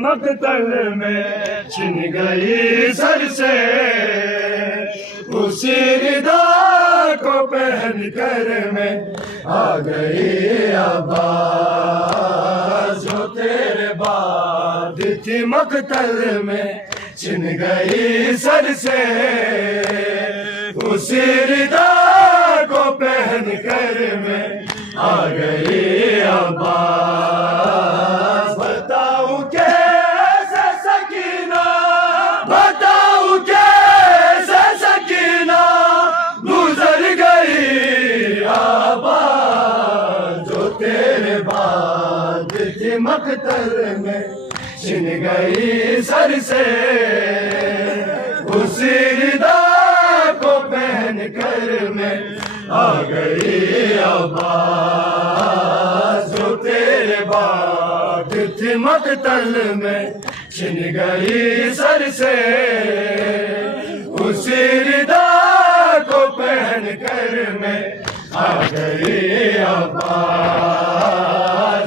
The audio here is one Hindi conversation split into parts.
मकतल में छिन गई सर से, उसी रिदा को पहन कर मैं आ गई आबाद। जो तेरे बाद थी मकतल में छिन गई सर से, उसी रिदा को पहन कर मैं आ गई आबाद। बताऊं कैसे सकीना, बताऊं कैसे सकीना गुजर गई आबाद। जो तेरे बाद थी मकतल में छिन गई सर से, उसी रिदा को पहन कर मैं आ गई आबाद। जो तेरे बाद थी मकतल में छिन गई सर से, उसी रिदा को पहन कर मैं आ गई आबाद।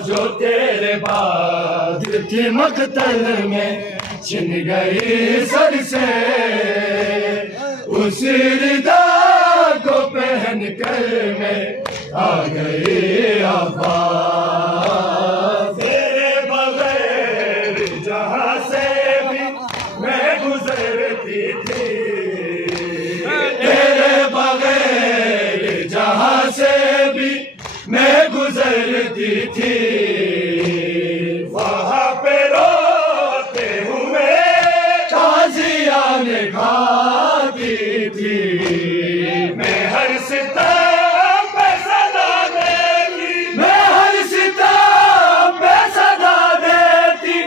जो तेरे बाद थी मकतल में छिन गई सर से, उसी रिदा को पहन कर मैं आ गई आबाद। तेरे बगैर जहां से भी मैं गुजरती थी, तेरे बगैर जहां से भी मैं गुजरती थी। वहां पे रोते हुए ताजियां खाती थी। मैं हर सितम पे सदा देती, मैं हर सितम पे सदा देती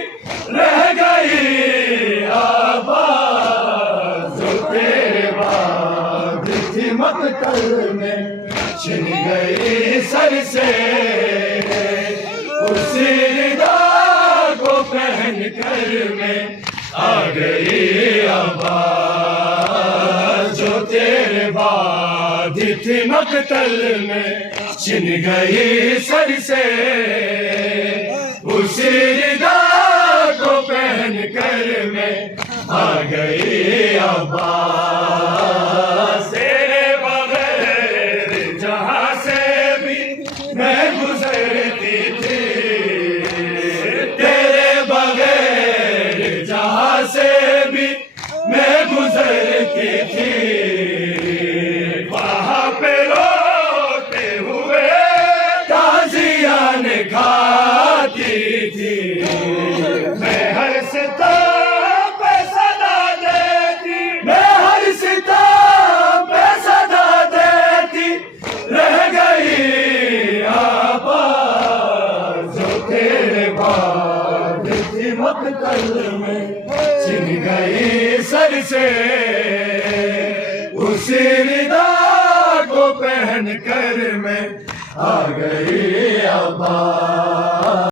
रह गई आबाद। जो तेरे बाद थी मकतल में छिन गई सर से, उसी रिदा को पहन कर मैं आ गई आबाद। जो तेरे बाद थी मकतल में छिन गई सर से, उसी रिदा को पहन कर मैं आ गई आबाद। तेरे बगैर जहां से भी मैं गुजरती थी, तेरे बगैर जहां से भी मैं गुजरती थी। वहां पे रोते हुए ताजियां खाती थी। मैं हर सितम पे सदा देती, मैं हर सितम पे सदा देती रह गई आबाद। जो तेरे बाद थी मकतल में छिन गई सर से, उसी रिदा को पहन कर मैं आ गई आबाद।